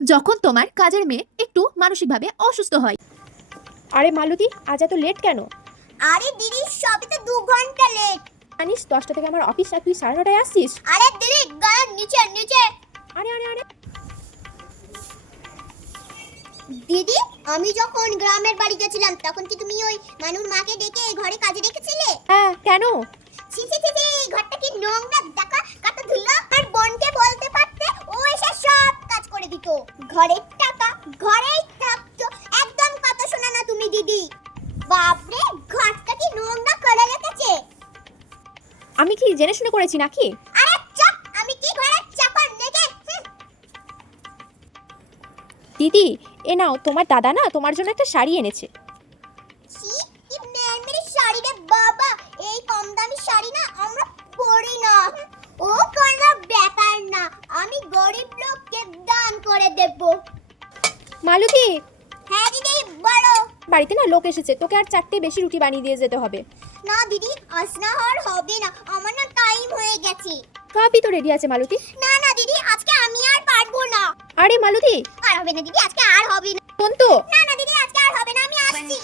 যখন তোমার কাজের মেয়ে একটু মানসিকভাবে অসুস্থ হয়। আরে মালতী, আজ এত লেট কেন? আরে দিদি, সবই তো 2 ঘন্টা লেট। জানিস 10টা থেকে আমার অফিস, আর তুই 9:30টায় আসছিস। আরে দিদি, গায়ের নিচে নিচে। আরে আরে আরে দিদি, আমি যখন গ্রামের বাড়ি গেছিলাম তখন কি তুমি ওই মানুর মাকে ডেকে ঘরে কাজে রেখেছিলে? হ্যাঁ, কেন? ছি ছি ছি ছি, ঘরটা কি নোংরা দেখা, কত ধুলো। আর বোনকে বলতে পারতে, ও এসে সব কাজ করে দিত। ঘরের টাকা ঘরেই থাকতো। একদম কথা শোনা না তুমি দিদি। বাপরে, ঘরটা কি নোংরা করে রেখেছে। আমি কি জেনে শুনে করেছি নাকি? আরে চুপ, আমি কি ঘরের চাকর নেগে? দিদি, এ নাও, তোমার দাদা না তোমার জন্য একটা শাড়ি এনেছে। ছি, কি মেয়ের শাড়ি রে বাবা। এই কম দামি শাড়ি না আমরা পরি না। ও কোনো ব্যাপার না, আমি গরিব লোককে দান করে দেব। মালতী, হ্যাঁ দিদি, বলো। বাড়িতে না লোক এসেছে, তোকে আর 4টে বেশি রুটি বানিয়ে দিয়ে যেতে হবে। না দিদি, আজ না আর হবে না, আমার না টাইম হয়ে গেছে। সবই তো রেডি আছে মালতী। না না দিদি, আজকে আমি আর পারবো না। আরে মালতী, আর হবে না দিদি, আজকে আর হবে না। শোন তো। না না দিদি, আজকে আর হবে না, আমি আসছি।